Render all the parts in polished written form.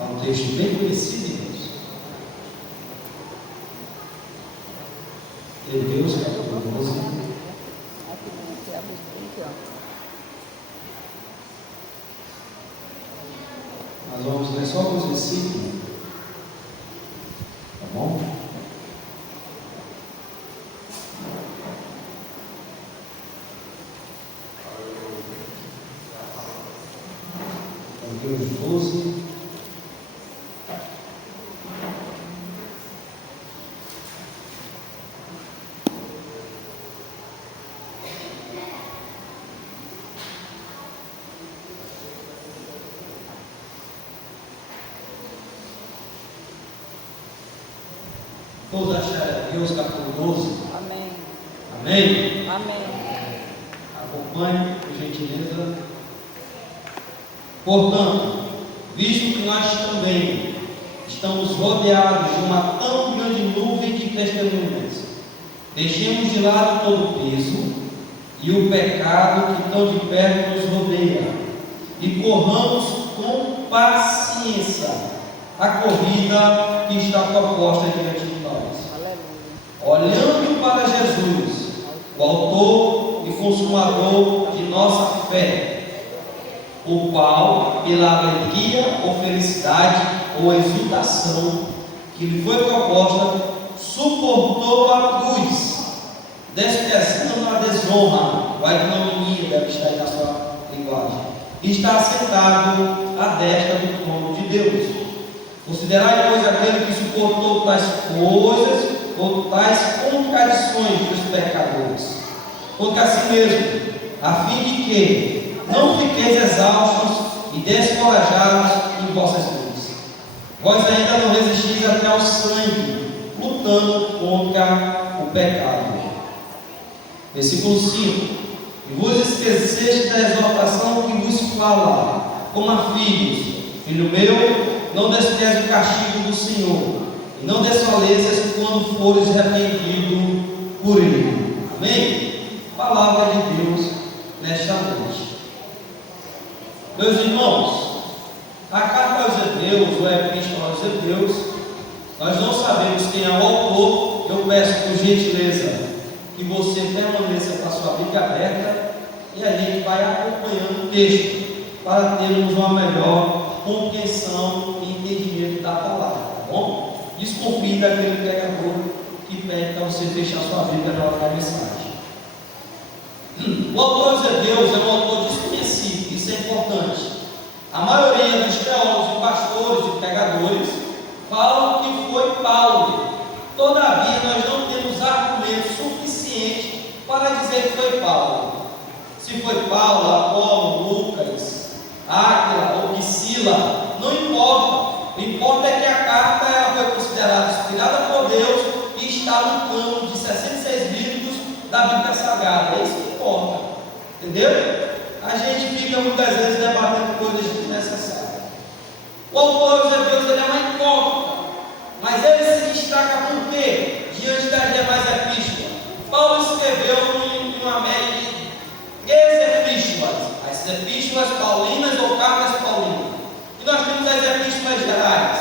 É um texto bem conhecido, irmãos. Hebreus capítulo 12. Nós vamos ler só alguns versículos. Tá bom? Hebreus 12. Todos acharam Hebreus capítulo 12? Amém. Amém? Amém. Acompanhe, por gentileza. Portanto, visto que nós também estamos rodeados de uma tão grande nuvem de testemunhas, deixemos de lado todo o peso e o pecado que tão de perto nos rodeia, e corramos com paciência a corrida que está proposta diante de nós, olhando para Jesus, o autor e consumador de nossa fé, o qual, pela alegria ou felicidade ou exultação que lhe foi proposta, suportou a cruz, desprezando a desonra, ou a ignominia, deve estar aí na sua linguagem, e está sentado à destra do trono de Deus. Considerai, pois, aquele que suportou tais coisas ou tais contradições dos pecadores, contra si mesmo, a fim de que não fiqueis exaustos e descorajados em vossas lutas. Vós ainda não resistis até ao sangue, lutando contra o pecado. Versículo 5: E vos esqueceste da exortação que vos fala, como a filhos. Filho meu, não despreze o castigo do Senhor, e não desfaleças quando fores repreendido por Ele. Amém? Palavra de Deus nesta noite. Meus irmãos, a carta aos Hebreus, ou a epístola aos Hebreus, nós não sabemos quem é o autor. Eu peço por gentileza que você permaneça com a sua Bíblia aberta e a gente vai acompanhando o texto para termos uma melhor compreensão e entendimento da palavra, tá bom? Desconfie daquele pregador que pede para você fechar sua Bíblia na hora da mensagem. O autor dos Hebreus é um autor desconhecido, isso é importante. A maioria dos teólogos, pastores e pregadores falam que foi Paulo. Todavia, nós não temos argumento suficiente para dizer que foi Paulo. Se foi Paulo, Apolo, Lucas, Áquila ou Priscila, não importa. O importa é que a carta ela foi considerada inspirada por Deus e está no cano de 66 livros da Bíblia Sagrada. É isso que importa. Entendeu? A gente fica muitas vezes debatendo coisas desnecessárias. O autor dos Hebreus ele é uma incógnita, mas ele se destaca por quê? Diante das demais epístolas. Paulo escreveu em uma média de 13 epístolas, as epístolas paulinas ou cartas paulinas. E nós temos as epístolas gerais.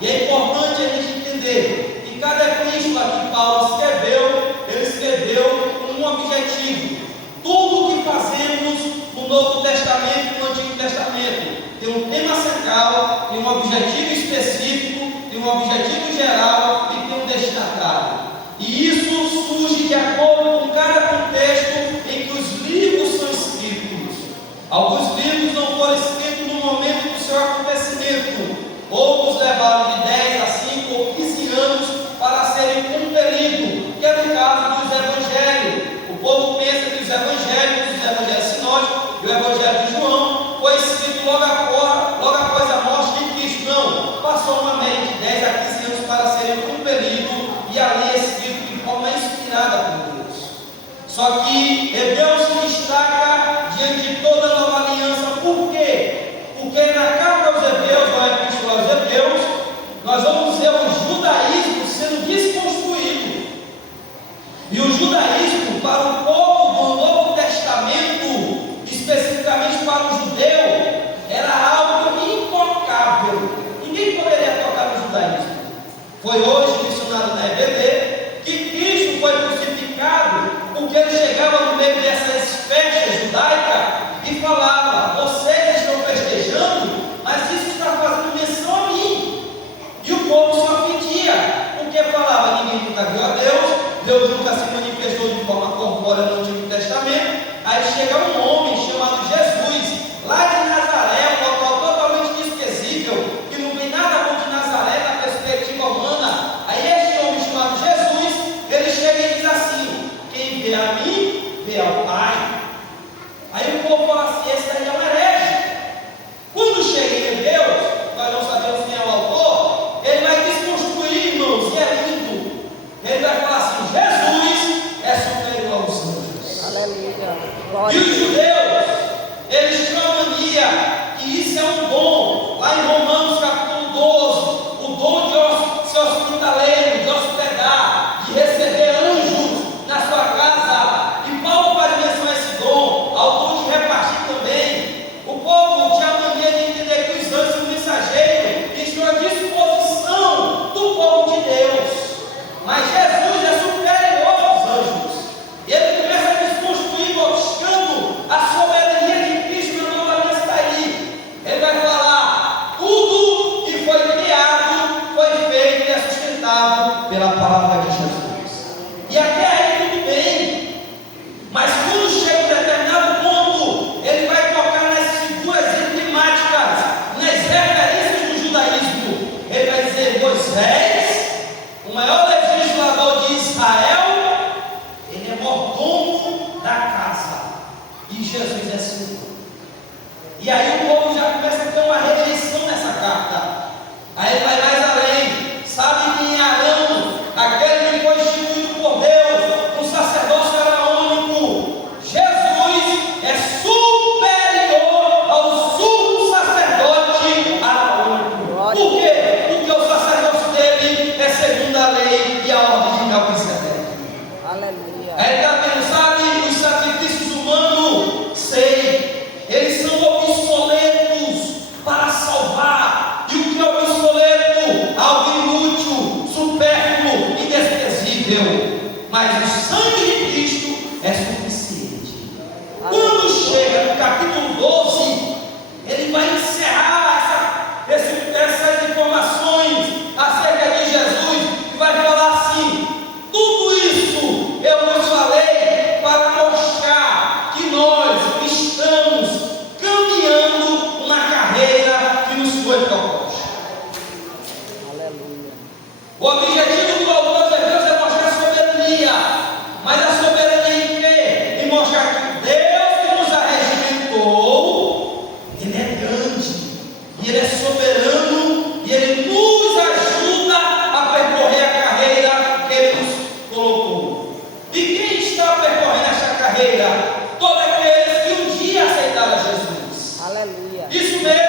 E é importante a gente entender que cada epístola que Paulo escreveu, ele escreveu com um objetivo. Tudo o que fazemos no Novo Testamento e no Antigo Testamento tem um tema central, tem um objetivo específico, tem um objetivo geral e tem um destinatário. E isso surge de acordo com cada contexto em que os livros são escritos. Alguns livros não foram escritos no momento do seu acontecimento, outros levaram de 10 a 5 ou 15 anos para serem compelidos, que é no caso dos evangelhos. O povo pensa que os evangelhos sinóticos e o evangelho de João foi escrito logo após a morte de Cristo. Não, passou uma média de 10 a 15 anos para serem compelidos, e ali foi hoje mencionado na EBD, que Cristo foi crucificado porque ele chegava no meio dessas festas judaicas e falava: vocês estão festejando, mas isso está fazendo menção a mim. E o povo se ofendia, porque falava: ninguém nunca viu a Deus, Deus nunca se manifestou de forma corpórea no Antigo Testamento. Aí chega um homem chamado Jesus, lá de Nazaré, um local totalmente desprezível, que não tem nada bom de Nazaré na perspectiva humana. Aí este homem chamado Jesus, ele chega e diz assim: quem vê a mim, vê ao Pai. Aí o povo fala assim: esse daí é um herege. Quando chega em Hebreus, nós não sabemos quem é o autor, ele vai desconstruir, irmãos, e é lindo. Ele vai falar assim: Jesus é superior aos anjos. Aleluia. E os judeus, eles tinham a mania que isso é um dom. Lá em Romanos capítulo 12, o dom de ser hospitaleiro, de hospedar, de receber anjos na sua casa. E Paulo faz menção a esse dom, ao dom de repartir também. O povo tinha a mania de entender que os anjos e o mensageiro tinham a disposição do povo de Deus. Mas Jesus é superior aos anjos. E ele começa a desconstruir, buscando a soberania de Cristo na nova aliança daí. Ele vai falar: tudo que foi criado foi feito e é sustentado pela palavra de Jesus. E até aí tudo bem. Mas quando chega um determinado ponto, ele vai tocar nas figuras emblemáticas, nas referências do judaísmo. Ele vai dizer: Moisés, o maior legislador de Israel, ele é mordomo da casa, e Jesus é Senhor. E aí o povo já começa a ter uma rejeição nessa carta. Aí ele vai mais além. Sabe quem é Arão? Aquele que foi instituído por Deus, um sacerdócio araônico. Jesus é superior ao sumo sacerdote araônico. Por quê? Porque o sacerdócio dele é segundo a lei e a ordem de Melquisedeque. Aleluia. Aí ele está vendo, sabe, os sacrifícios humanos, sei, eles são obsoletos para salvar. E o que é obsoleto? Algo inútil, supérfluo e desprezível. Mas o sangue de Cristo é suficiente. Quando chega no capítulo 12, ele vai encerrar essas informações acerca de Jesus e vai falar assim: tudo isso eu vos falei para mostrar que nós estamos caminhando uma carreira que nos foi proposta. Aleluia. O objetivo do autor de Hebreus é mostrar a soberania. Mas a soberania em quê? Em mostrar que Deus que nos arregimentou, Ele é grande, e Ele é soberano, e Ele nos ajuda a percorrer a carreira que Ele nos colocou. E quem está percorrendo essa carreira? Todos aqueles que um dia aceitaram Jesus. Aleluia. Isso mesmo.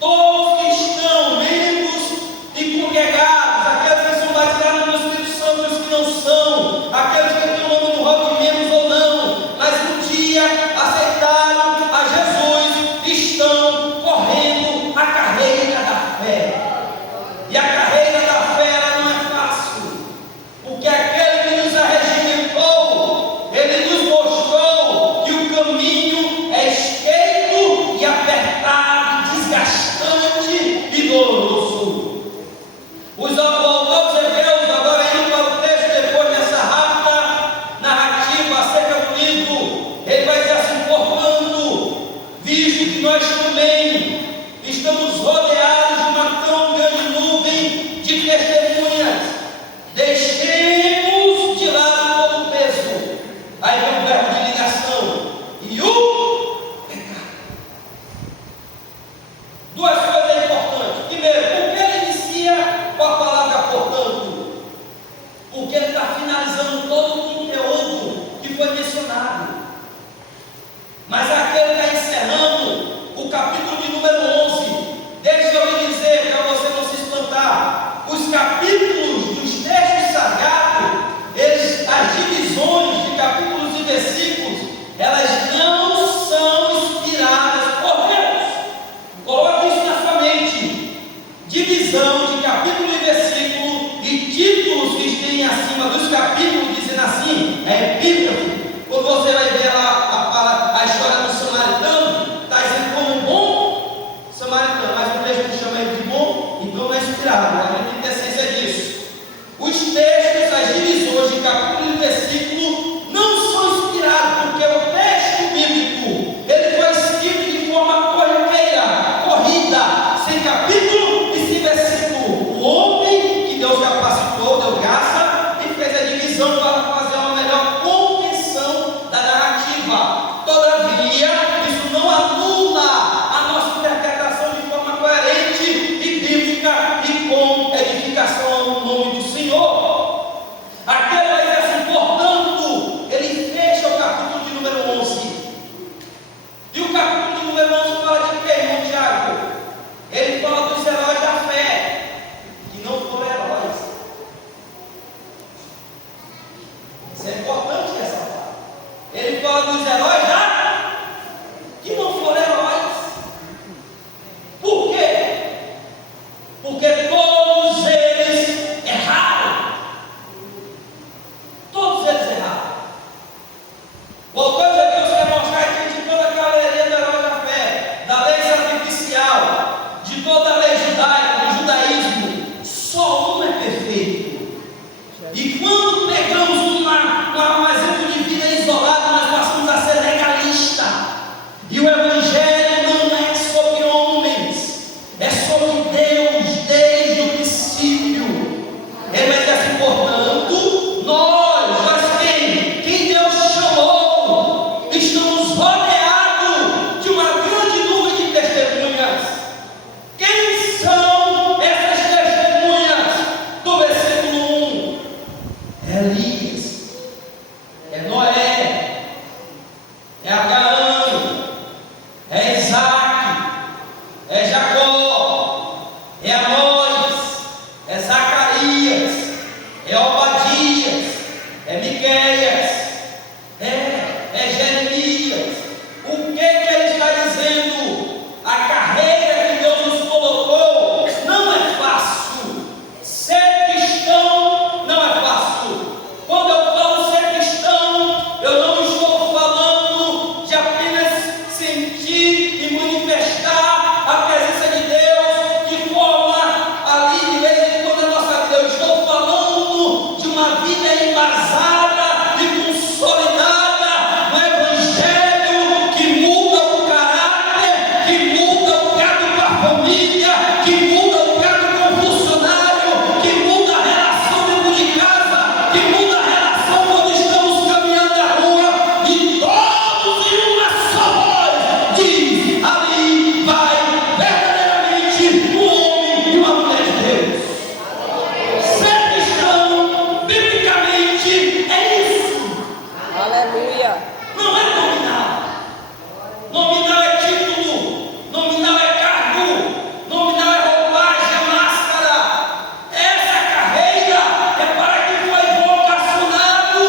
Todos que estão membros e congregados, aqueles que são batizados no Espírito Santo e os que não são, aqueles que têm o nome no rol de membros ou não, mas um dia aceitaram a Jesus, estão correndo a carreira da fé. E a carreira da fé ela não é fácil, porque aquele que nos arregimentou, ele nos mostrou que o caminho é estreito e apertado, desgastante e doloroso. Os autores hebreus, agora indo para o texto, depois dessa rápida narrativa acerca do livro, ele vai dizer assim: portanto, visto que nós também estamos rodeados de uma tão grande nuvem de testemunhas, deixemos de lado todo o peso. Aí vem o verbo de ligação e o pecado. Duas coisas importantes. Primeiro, por que ele inicia com a palavra portanto? Porque ele está finalizando todo o conteúdo que foi mencionado. Mas aqui ele está encerrando o capítulo de número 11. Deixa eu lhe dizer, para você não se espantar, os capítulos dos textos sagrados, as divisões de capítulos e versículos, elas não são inspiradas por Deus. Coloque isso na sua mente. Divisão de capítulo e versículos que tem acima dos capítulos dizendo assim, é epígrafe. Quando você vai ver a história do samaritano, está dizendo como um bom samaritano, mas o texto chama ele de bom, então não é inspirado, a gente tem a essência disso. Os textos, as divisões de capítulo e versículo não são inspirados, porque o texto bíblico ele foi escrito de forma corrida, sem capítulo e sem versículo. O homem que Deus capacitou, deu graça e fez a divisão para fazer uma melhor compreensão da narrativa. Todavia, isso não anula a nossa interpretação de forma coerente e bíblica e com edificação no nome do Senhor. Aquele vai dizer assim, portanto, ele fecha o capítulo de número 11. E o capítulo de número 11 fala de quê, irmão Tiago? Ele fala dos heróis da fé, que não foram heróis. Isso é importante essa parte. Ele fala dos heróis que não foram heróis. Por quê? Porque todos eles erraram. Todos eles erraram. O autor de Deus quer mostrar que de toda a galeria do herói da fé, da lei sacrificial, de toda a lei judaica, do judaísmo, só um é perfeito. E quando pegamos um exemplo de vida isolado, nós passamos a ser legalista. E o Evangelho não é sobre homens, é sobre Deus desde o princípio. Ele vai dizer assim, portanto, nós quem Deus chamou, estamos rodeados de uma grande nuvem de testemunhas. Quem são essas testemunhas? Do versículo 1, é Elias, é Noé, é Abraão, é Isaac, é Jacó, é Amós, é Zacarias, é Obadias, é Miqueias, é Jeremias. O que ele está dizendo? A carreira que Deus nos colocou não é fácil. Ser cristão não é fácil. Quando eu falo ser cristão, eu não estou falando de apenas sentir e manifestar a presença de Deus de forma ali de vez em quando na nossa vida. Eu estou falando de uma vida embasada e consolidada no Evangelho, que muda o caráter, que muda o trato com a família, que muda o trato com o funcionário, que muda a relação dentro de casa, que muda a relação quando estamos caminhando na rua, e todos em uma só voz diz, ali vai verdadeiramente um homem e uma mulher de Deus. Ser cristão, biblicamente, é isso. Aleluia. Não é nominal. Nominal é título, nominal é cargo, nominal é roupagem, é máscara. Essa carreira é para quem foi vocacionado.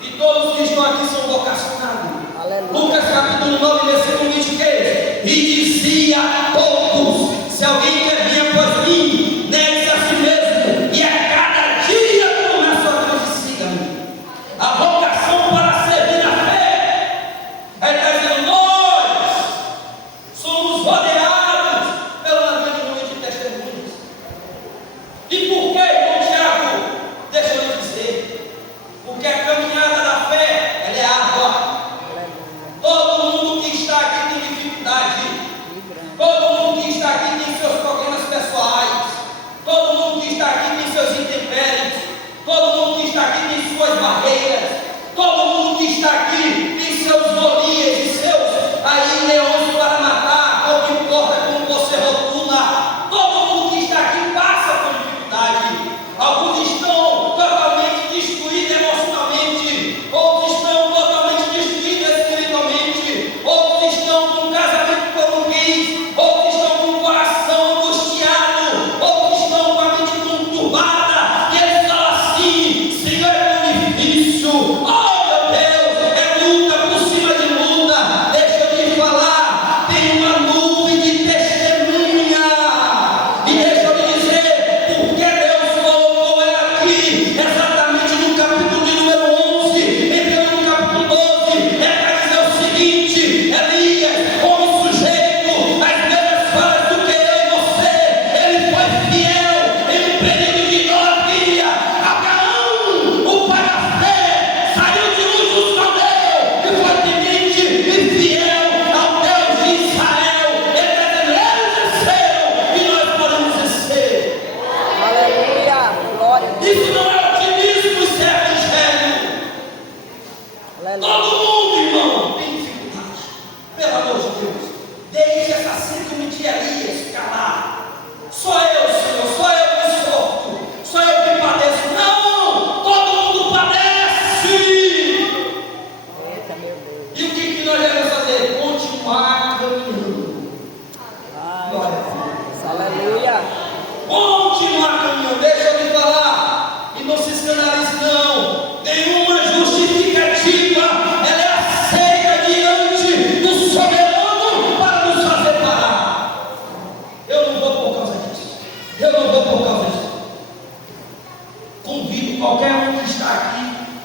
E todos que estão aqui são vocacionados. Aleluia. Lucas capítulo 9, versículo 23. E dizia a todos: se alguém quer vir após mim, negue-se a si mesmo, e a cada dia tome a sua cruz e siga-me. A vocação para servir a fé. Aí está dizendo, nós somos rodeados pela grande nuvem de testemunhas. E por que, irmão Tiago? Deixa eu lhe dizer. Porque a caminhada da fé, ela é árdua. Todo mundo que está aqui tem dificuldade. Todo mundo que está aqui tem seus problemas pessoais. Todo mundo que está aqui tem seus intempéries. Todo mundo que está aqui tem suas barreiras. Todo mundo que está aqui tem seus Golias e seus leões para matar. Não importa como você rotula. Todo mundo que está aqui passa por dificuldade. Alguns estão totalmente destruídos emocionalmente. Outros estão totalmente destruídos espiritualmente. Outros estão com um casamento por um mês. Outros estão com o coração angustiado. Outros estão com a mente conturbada. E eles falam assim: Senhor, é tão difícil. que Elias calar. Só eu, Senhor, só eu que sofro, só eu que padeço. Não, todo mundo padece. Eita, meu Deus. E o que nós devemos fazer? Continuar caminhando. Ai, Glória a Jesus. Aleluia. Continuar caminhando. Deixa eu lhe falar. E não se escandalize, não. Nenhuma justificativa ela é aceita diante do soberano para nos fazer parar. Eu não vou por causa disso. Eu não vou por causa disso. Convido qualquer um que está aqui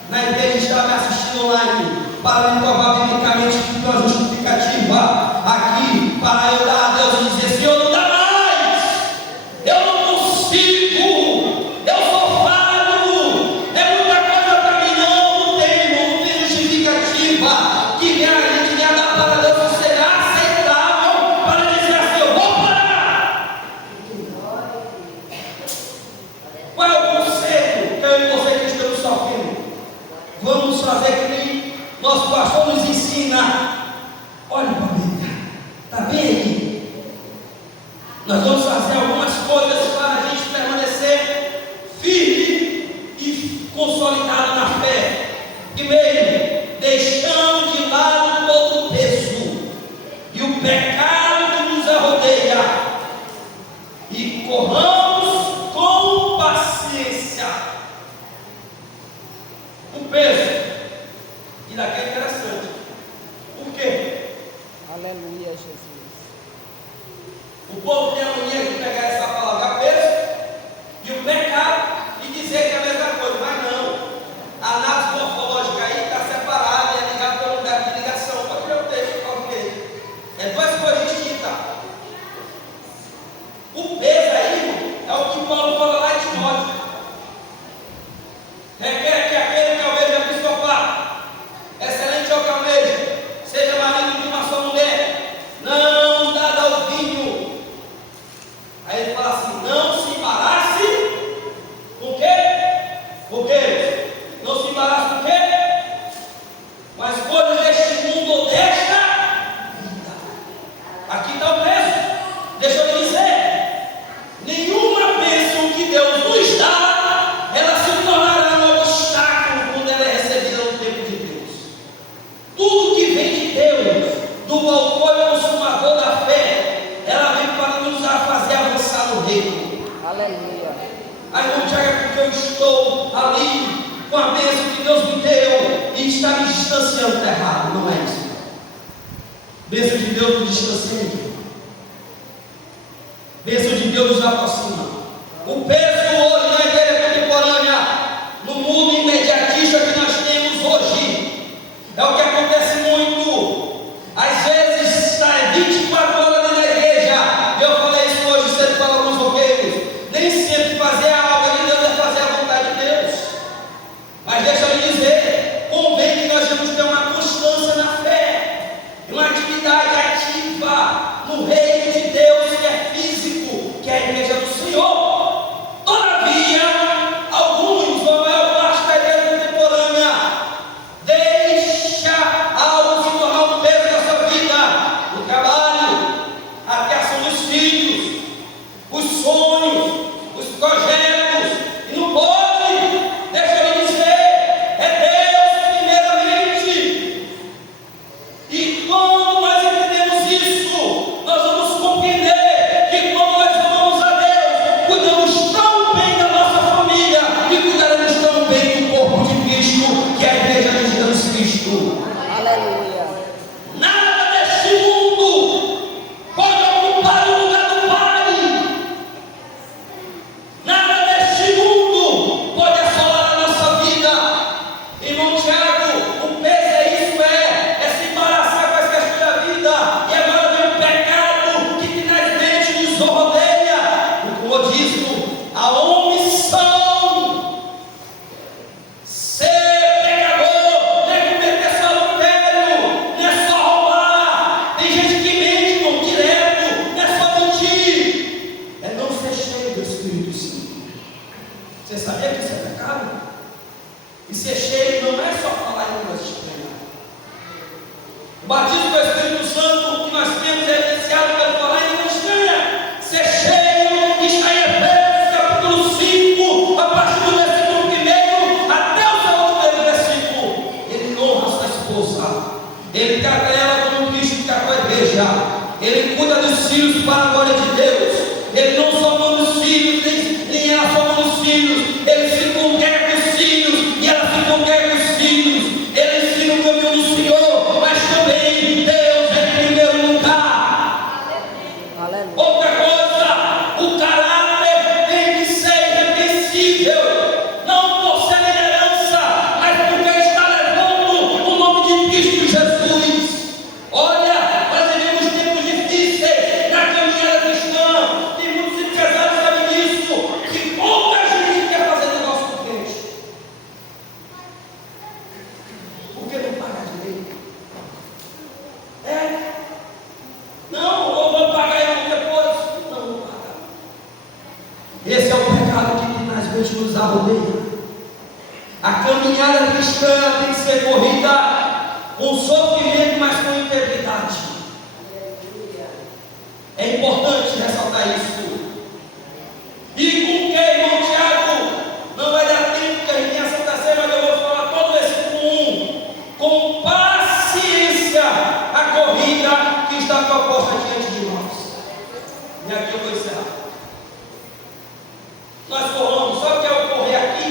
na igreja, está me assistindo online, para me provar biblicamente que uma justificativa aqui para eu dar a Deus e dizer: Senhor, não dá mais, eu não consigo, eu sou falho, é muita coisa para mim. Não tem justificativa que venha dar para Deus que seja aceitável para dizer assim: eu vou parar. Qual é o conselho que eu e você que estamos sofrendo? Vamos fazer que nem nosso pastor nos ensina. Olha para a Bíblia, está bem aqui. Nós vamos fazer algumas coisas para a gente permanecer firme e consolidado na fé. Primeiro, deixando de lado todo o peso e o pecado que nos rodeia, e corramos com paciência. O peso. E daqui é interessante. Por quê? Aleluia, Jesus. O povo tem a mania de pegar essa palavra peso e o pecado e dizer que é a mesma coisa, mas não. A análise morfológica aí está separada e é ligada pelo lugar de ligação. Pode ler o texto português. É duas coisas distintas. O peso aí é o que Paulo fala lá em Timóteo. Requer que aquele que almeja episcopar, excelente ao que almeja, seja marido de uma só mulher, não dado ao vinho. Aí ele fala assim: não se embarace com o quê? Por quê? Não se embarace com o quê? Com as coisas deste mundo ou desta vida. Aqui está o peso. Deixa eu lhe dizer: nenhuma bênção que Deus nos dá, ela se tornará um obstáculo quando ela é recebida no tempo de Deus. Tudo que vem de Deus, do autor e consumador da fé, ela vem para nos fazer avançar no reino. Aleluia. Aí não diga porque eu estou ali com a bênção que Deus me deu e está me distanciando. Está errado, não é isso. Bênção de Deus nos distancia. Bênção de Deus nos aproxima. O peso hoje na igreja contemporânea, no mundo imediatista que nós temos hoje, é o que acontece muito. Às vezes está 24 horas dentro da igreja. Eu falei isso hoje cedo para alguns roqueiros. Nem sempre fazer a obra de Deus é fazer a vontade de Deus. Mas deixa eu lhe dizer, convém que nós temos que ter uma constância na fé, uma atividade ativa no reino de Deus que é físico, que é a igreja do Senhor. Todavia, alguns, ou a maior parte da igreja contemporânea, deixa algo se tornar um peso na sua vida, no trabalho, a criação dos filhos, os sonhos, os projetos, e não pode. Deixa eu lhe dizer, é Deus primeiramente. E quando nós entendemos isso, nós vamos para a glória de Deus. Ele não só ama os filhos, nem ela só ama os filhos. Ele se congrega com os filhos e ela se congrega com os filhos. Ele ensina o caminho do Senhor, mas também Deus é em primeiro lugar. Aleluia. Outra coisa, o caráter tem que ser irrepreensível, não por ser liderança, mas porque está levando o nome de Cristo Jesus. Olha, nós vivemos tempos difíceis na caminhada cristã, e muitos empresários sabem disso, que pouca gente quer fazer negócio com crente. Porque não paga direito. Não, ou vou pagar e depois. Não, vou pagar. Esse é o pecado que nas vezes nos arrodeia. A caminhada cristã tem que ser corrida com sofrimento, mas com integridade. É importante ressaltar isso. E com que, irmão Tiago? Não vai dar tempo que a gente tenha Santa Ceia, mas eu vou falar todo esse com paciência a corrida que está proposta diante de nós. E aqui eu vou encerrar. Nós corramos, só que ao correr aqui,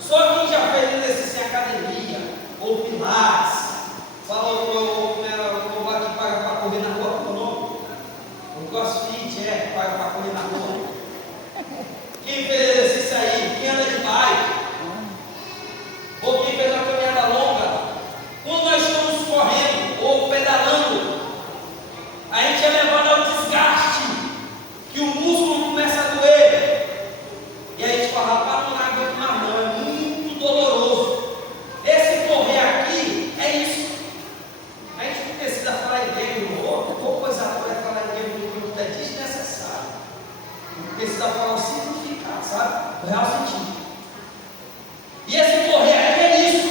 só quem já fez exercício em academia, ou pilates, falou que eu vou aqui paga para correr na rua, como nome? O CrossFit, paga para correr na rua. Quem fez exercício aí, quem anda de bike, ou quem fez uma caminhada longa, quando nós estamos correndo ou pedalando, a gente é levado ao desgaste, que o músculo começa a doer. E aí a gente fala, rapaz, não aguento mais não, é muito doloroso. Esse correr aqui é isso. A gente não precisa falar em termos, ou coisa toda é falar em termos muito é desnecessário. Não precisa falar o significado, sabe? O real sentido. E esse correr aqui é isso.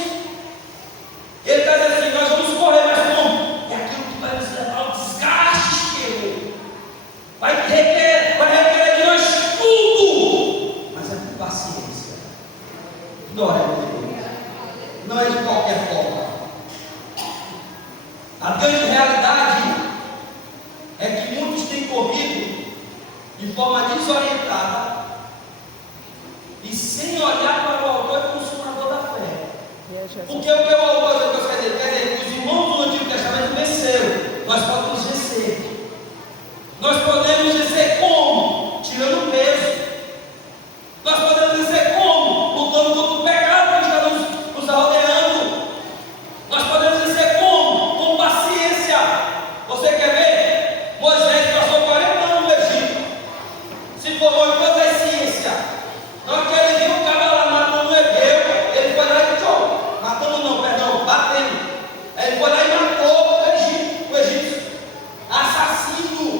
Ele está dizendo assim, nós vamos correr, mas como? É aquilo que vai nos levar ao desgaste extremo. Vai requerer de nós tudo. Mas é com paciência. Glória a Deus. Não é de qualquer forma. A grande realidade é que muitos têm corrido de forma desorientada e sem olhar para o autor e consumador da fé. Porque o que o autor quer dizer, os irmãos do Antigo Testamento venceram, nós podemos vencer. Nós podemos vencer como? Tirando o peso. Nós podemos vencer como? Lutando contra o pecado que está nos rodeando. Nós podemos vencer como? Com paciência. Você quer ver? Moisés passou 40 anos no Egito, se formou em toda a ciência. Na hora que ele viu o cara lá matando um hebreu, ele foi lá e batendo. Ele foi lá e matou o egípcio, assassino,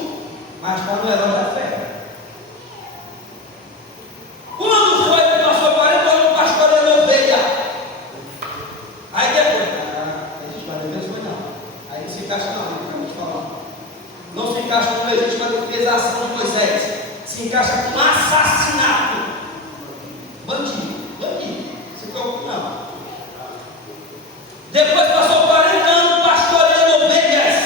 mas está no herói da fé. Quando foi que passou 40 anos pastoreando ovelha? Aí depois, a gente vai ver isso não. Aí não se encaixa não se encaixa no Egito, mas ele fez a ação de Moisés. Se encaixa com assassinato. Bandido. Se preocupe não. Depois passou 40 anos pastoreando ovelhas.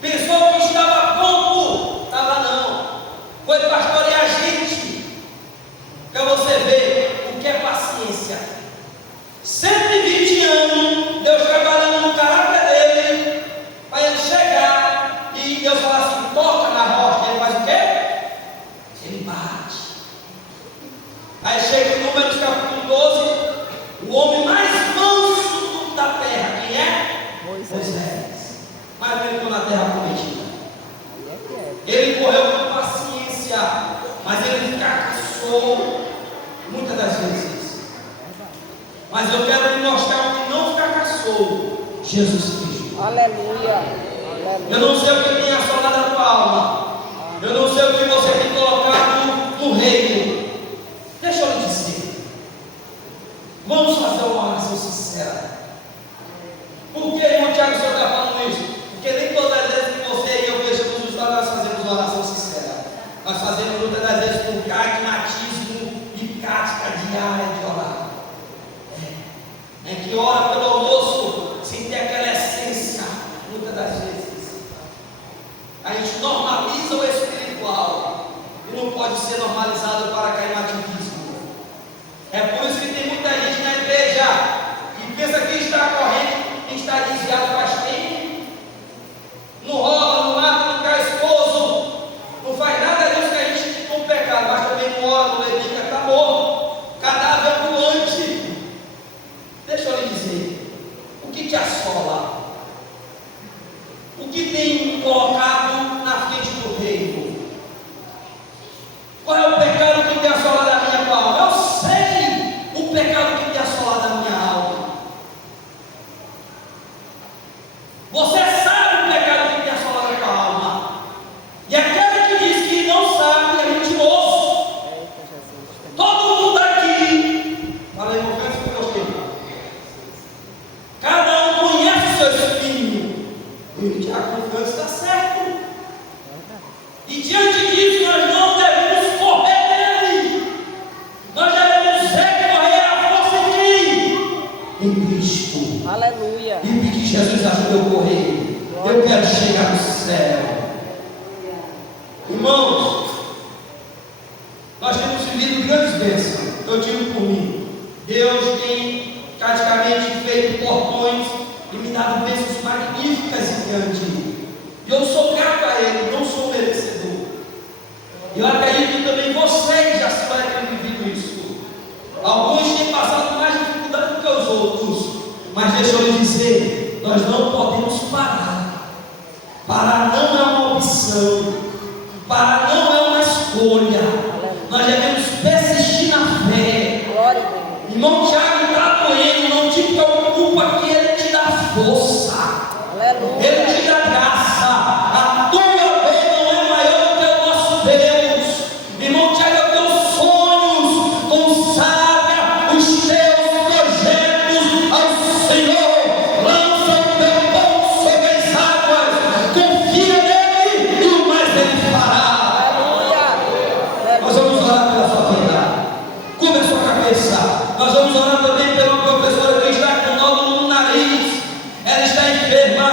Pensou que estava pronto. Estava não. Foi pastorear gente. Para você ver o que é paciência. 120 anos, Deus trabalhando no caráter dele, para ele chegar e Deus falar assim, toca na rocha. Ele faz o quê? Ele bate. Aí chega em Números capítulo 12, o homem mais manso da terra, quem é? Moisés. Mas ele ficou na terra prometida. Ele correu com paciência, mas ele fracassou muitas das vezes. Mas eu quero lhe mostrar o que não fracassou: Jesus Cristo. Aleluia. Eu não sei o que tem assolado a tua alma. Eu não sei o que você tem colocado no reino. Deixa eu lhe dizer. Vamos fazer uma oração sincera. Por que, irmão Tiago, o senhor está falando isso? Porque nem todas as vezes que você e eu fechamos os olhos, nós fazemos uma oração sincera. Nós fazemos muitas das vezes com pragmatismo e prática diária de orar. É que ora pelo almoço sem ter aquela essência, muitas das vezes. A gente normaliza o espiritual e não pode ser normalizado para cair no ativismo. É por isso que tem muita gente na igreja que pensa que está correndo, que está desviado faz tempo. Não rouba, não mata, não quer esposo, não faz nada disso que a gente com pecado, mas também não ora, não levita, está morto, cadáver ambulante. Deixa eu lhe dizer, o que te assola? O que tem colocado na frente do reino? Qual é o pecado que tem assolado a minha alma? Eu sei o pecado que tem assolado a minha alma. Você sabe o pecado que tem assolado a tua alma. E aquele que diz que não sabe é mentiroso. Todo mundo aqui, fala aí, confesso que eu gostei. Cada um conhece o seu espinho. E a confiança está certo. E diante disso nós não devemos correr dele. Nós devemos recorrer à força em quem? Em Cristo. Aleluia. E pedir Jesus ajuda eu correr. Eu quero chegar no céu. Irmãos, nós temos vivido grandes bênçãos. Eu digo por mim, Deus tem praticamente feito portões e me dado bênçãos magníficas e grandes. E eu sou grato a Ele, não sou merecedor. E eu acredito que também vocês já se vai ter vivido isso. Alguns têm passado mais dificuldade do que os outros. Mas deixa eu lhe dizer, nós não podemos parar. Parar não é uma opção. Parar não é uma escolha. Nós devemos persistir na fé. Glória a Deus. Irmão Tiago está doendo, não te preocupa que Ele te dá força. Aleluia. Ele te dá graça. A tua fé não é maior do que o nosso Deus. Irmão Tiago, teus sonhos, consagra os teus projetos ao Senhor. Lança o teu pão sobre as águas. Confia nele e o mais ele fará. Aleluia. Nós vamos orar pela sua vida. Curva a sua cabeça. Nós vamos orar também pela professora que está com nódulo no nariz. Ela está enferma.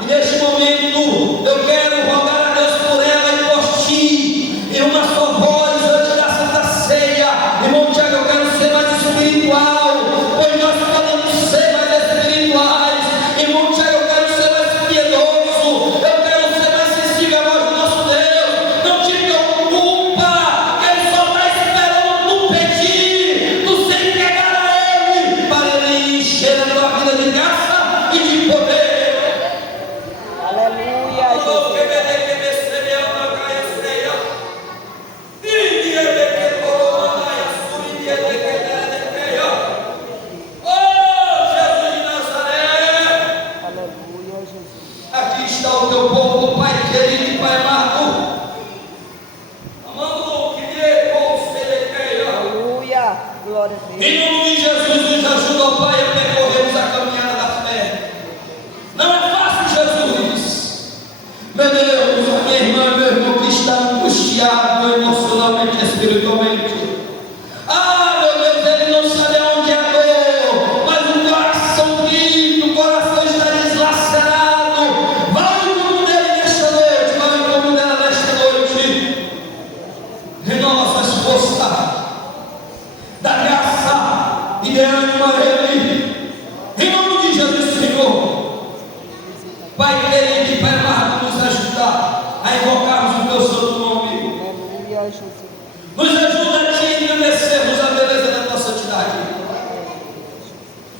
E neste momento eu quero rogar a Deus por ela e por ti. Em uma só voz antes da Santa Ceia. Irmão Tiago, eu quero ser mais espiritual. Pois nós podemos ser mais espirituais. Irmão Tiago, eu quero ser mais piedoso. Eu quero ser mais sensível à voz do nosso Deus. Não te preocupa, que Ele só está esperando tu pedir, tu se entregar a Ele, para Ele encher a tua vida de graça e de poder. Aleluia, Jesus. Aleluia, Jesus. Aqui está o teu povo, Pai querido e Pai amado. Amando que lhe concederei. Aleluia. Glória a Deus. Em nome de Jesus, nos ajuda, ó Pai, a percorrermos a caminhada da fé. Não é fácil, Jesus. Meu Deus, a minha irmã, meu irmão que está angustiado emocionalmente, espiritualmente. Ah, meu Deus, ele não sabe aonde é a dor, mas o coração grita, o coração está deslacerado. Vai no mundo dele nesta noite, vai no mundo dela nesta noite. Renova suas forças, dá graça e dê ânimo a ele. Em nome de Jesus, Senhor. Pai querido e Pai amado, nos ajudar a invocarmos o teu santo nome. Aleluia, Jesus. Nos ajuda a te engrandecermos a beleza da tua santidade.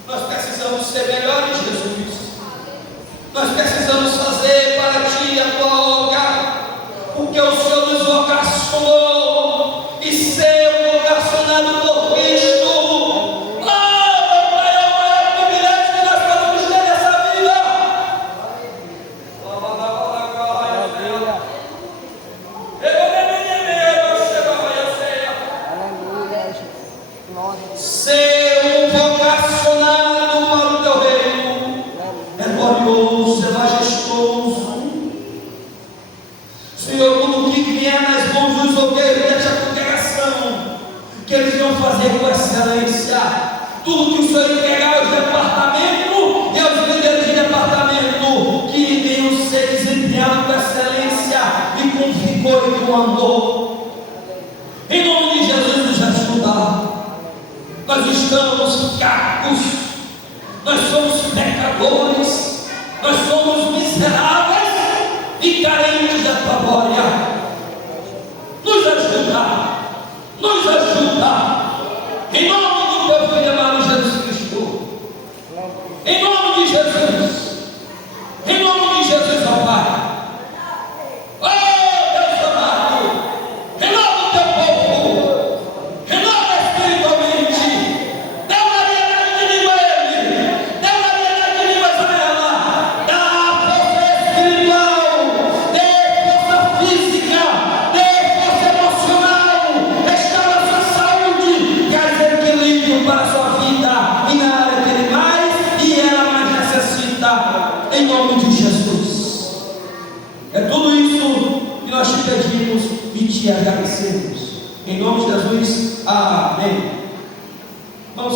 Nós precisamos ser melhores, Jesus. Nós precisamos fazer para ti a tua obra, porque o Senhor nos vocacionou e ser vocacionado por Cristo. Ah, meu Pai, é o maior privilégio que nós podemos ter nessa vida. Aleluia. Aleluia, Jesus. Glória a Deus. Ser vocacionado para o teu reino é glorioso, é majestoso. Senhor, tudo que vier nas mãos dos obreiros desta congregação, que eles vão fazer com excelência. Tudo que o Senhor entregar aos departamentos e aos líderes de departamento, que venham ser desempenhados com excelência. com amor. Em nome de Jesus, nos ajuda. Nós estamos fracos, nós somos pecadores, nós somos miseráveis e carentes da tua glória. Nos ajuda, nos ajuda. Em nome do teu Filho amado Jesus Cristo. Em nome de Jesus. Em nome de Jesus, ó Pai. Oh, Deus amado. Renova o teu povo. Renova espiritualmente. Dá uma variedade de língua a ele. Dá uma variedade de línguas a ela. Dá força espiritual. Dê força física. Dê força emocional. Restaura a sua saúde. Traz equilíbrio para a sua vida. E na área que ele mais e ela mais necessita. Em nome de Jesus. É tudo isso que nós te pedimos e te agradecemos. Em nome de Jesus. Amém.